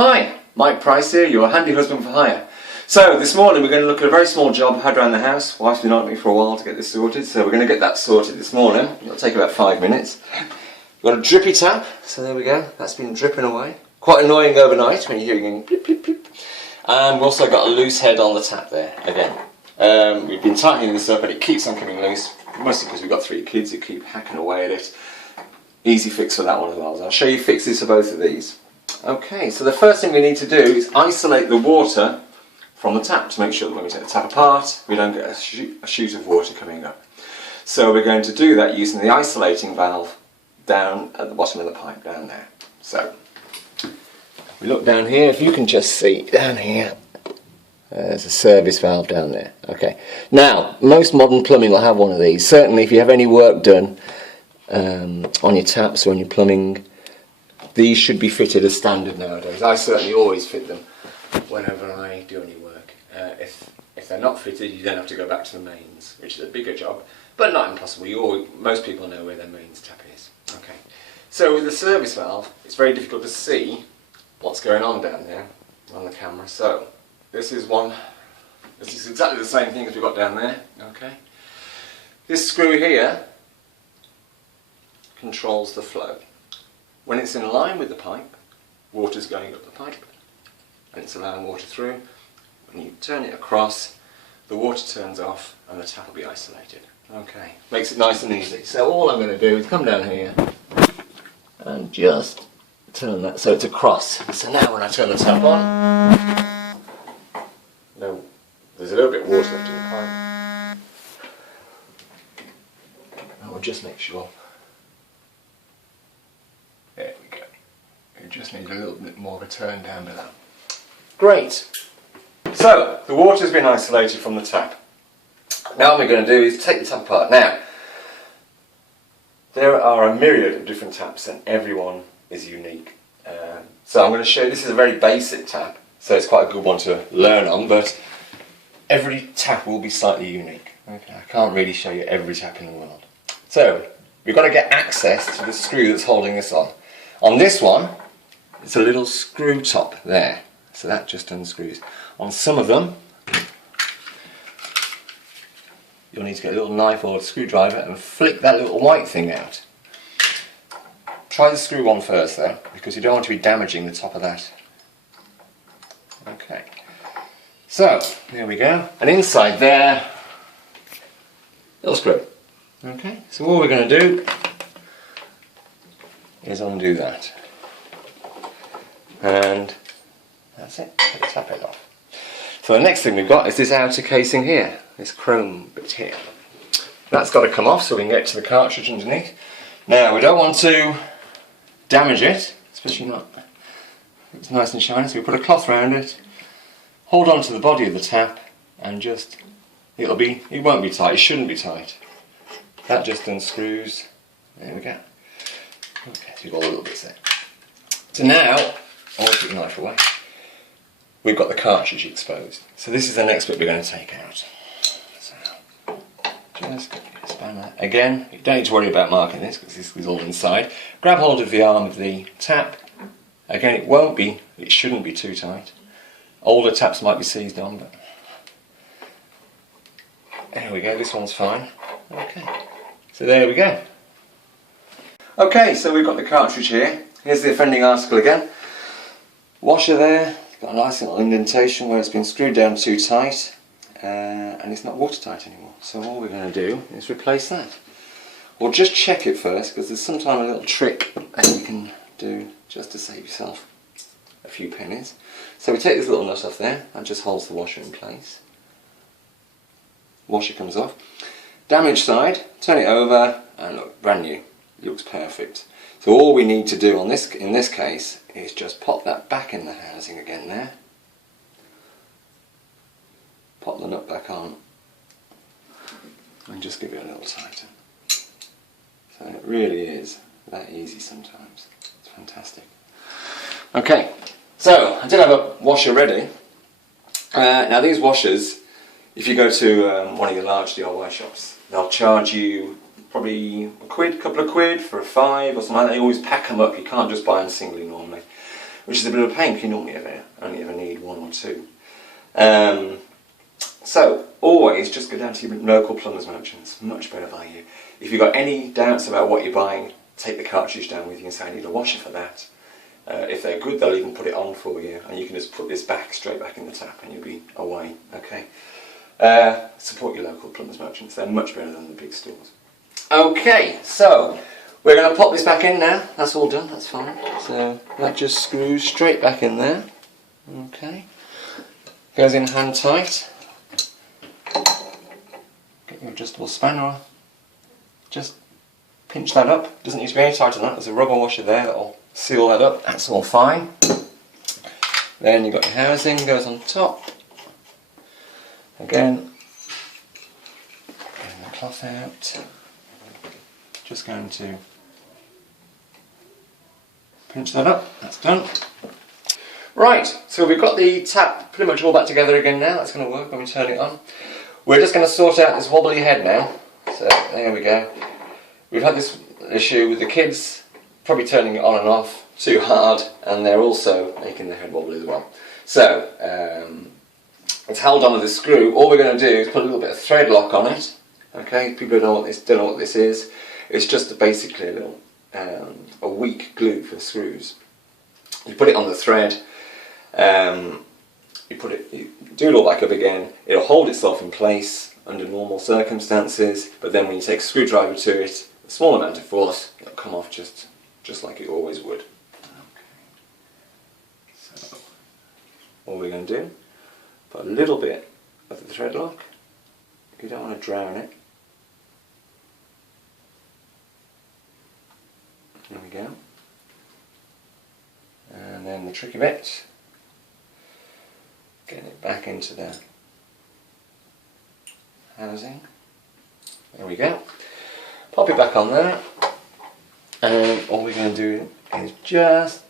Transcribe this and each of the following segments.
Hi, Mike Price here, your handy husband for hire. So this morning we're going to look at a very small job I had around the house. Wife's been on me for a while to get this sorted, so we're going to get that sorted this morning. It'll take about 5 minutes. We've got a drippy tap, so there we go, that's been dripping away. Quite annoying overnight when you're hearing blip, blip, blip. And we've also got a loose head on the tap there, again. We've been tightening this up and it keeps on coming loose, mostly because we've got 3 kids who keep hacking away at it. Easy fix for that one as well. So I'll show you fixes for both of these. Okay, so the first thing we need to do is isolate the water from the tap to make sure that when we take the tap apart we don't get a shoot of water coming up. So we're going to do that using the isolating valve down at the bottom of the pipe down there. So we look down here, if you can just see down here, there's a service valve down there. Okay, now most modern plumbing will have one of these. Certainly if you have any work done on your taps or on your plumbing, these should be fitted as standard nowadays. I certainly always fit them whenever I do any work. If they're not fitted, you then have to go back to the mains, which is a bigger job, but not impossible. Most people know where their mains tap is. Okay. So with the service valve, it's very difficult to see what's going on down there on the camera. So this is exactly the same thing as we've got down there. Okay. This screw here controls the flow. When it's in line with the pipe, water's going up the pipe and it's allowing water through. When you turn it across, the water turns off and the tap will be isolated. Okay, makes it nice and easy. So all I'm going to do is come down here and just turn that so it's across. So now when I turn the tap on, no, there's a little bit of water left in the pipe. And we'll just make sure. There we go. It just needs a little bit more of a turn down below. Great. So the water's been isolated from the tap. Now what we're going to do is take the tap apart. Now there are a myriad of different taps and everyone is unique. So I'm going to show you, this is a very basic tap, so it's quite a good one to learn on, but every tap will be slightly unique. Okay, I can't really show you every tap in the world. So we've got to get access to the screw that's holding this on. On this one, it's a little screw top there, so that just unscrews. On some of them, you'll need to get a little knife or a screwdriver and flick that little white thing out. Try the screw one first though, because you don't want to be damaging the top of that. Okay, so there we go, and inside there, little screw. Okay, so all we're going to do is undo that, and that's it, take the tap head off. So the next thing we've got is this outer casing here, this chrome bit here. That's got to come off so we can get to the cartridge underneath. Now we don't want to damage it, especially not, it's nice and shiny, so we put a cloth around it, hold on to the body of the tap, and just, it won't be tight, it shouldn't be tight. That just unscrews, there we go. Okay, so you've got all the little bits there. So now, I'll take the knife away. We've got the cartridge exposed. So this is the next bit we're going to take out. So, just get the spanner. Again, you don't need to worry about marking this because this is all inside. Grab hold of the arm of the tap. Again, it shouldn't be too tight. Older taps might be seized on, but there we go, this one's fine. Okay, so there we go. Okay, so we've got the cartridge here. Here's the offending article again. Washer there, it's got a nice little indentation where it's been screwed down too tight and it's not watertight anymore. So all we're going to do is replace that. Or just check it first, because there's sometimes a little trick that you can do just to save yourself a few pennies. So we take this little nut off there, that just holds the washer in place. Washer comes off. Damaged side, turn it over and look, brand new. Looks perfect. So all we need to do in this case is just pop that back in the housing again there. Pop the nut back on and just give it a little tighter. So it really is that easy sometimes. It's fantastic. Okay, so I did have a washer ready. Now these washers, if you go to one of your large DIY shops, they'll charge you probably a couple of quid for a 5 or something like that. They always pack them up, you can't just buy them singly normally. which is a bit of a pain because you normally only ever need one or two. So always just go down to your local plumbers merchants, much better value. If you've got any doubts about what you're buying, take the cartridge down with you and say I need a washer for that. If they're good, they'll even put it on for you, and you can just put this straight back in the tap and you'll be away. Okay. Support your local plumbers merchants, they're much better than the big stores. Okay, so we're going to pop this back in now. That's all done, that's fine. So that just screws straight back in there. Okay. Goes in hand tight. Get your adjustable spanner. Just pinch that up. Doesn't need to be any tighter than that. There's a rubber washer there that'll seal that up. That's all fine. Then you've got your housing, goes on top. Again, getting the cloth out. Just going to pinch that up. That's done. Right, so we've got the tap pretty much all back together again now. That's going to work when we turn it on. We're just going to sort out this wobbly head now. So there we go. We've had this issue with the kids probably turning it on and off too hard, and they're also making the head wobbly as well. So it's held on with a screw. All we're going to do is put a little bit of thread lock on it. Okay, people don't know what this is. It's just basically a little a weak glue for screws. You put it on the thread. You do it all back up again. It'll hold itself in place under normal circumstances, but then when you take a screwdriver to it, a small amount of force, it'll come off just like it always would. Okay. So all we're going to do, put a little bit of the thread lock. You don't want to drown it. There we go. And then the tricky bit, getting it back into the housing. There we go. Pop it back on there, and all we're going to do is just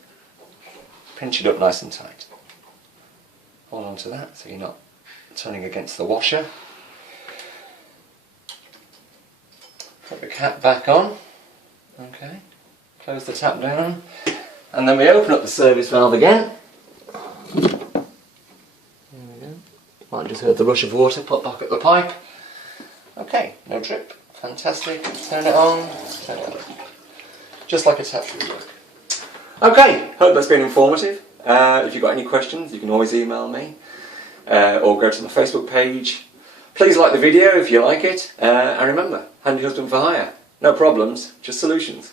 pinch it up nice and tight. Hold on to that so you're not turning against the washer. Put the cap back on. Okay. Close the tap down, and then we open up the service valve again. There we go. Might have just heard the rush of water pop back at the pipe. Okay, no drip. Fantastic. Turn it on, turn it off. Just like a tap should work. Okay, hope that's been informative. If you've got any questions, you can always email me or go to my Facebook page. Please like the video if you like it, and remember, Handy Husband for Hire. No problems, just solutions.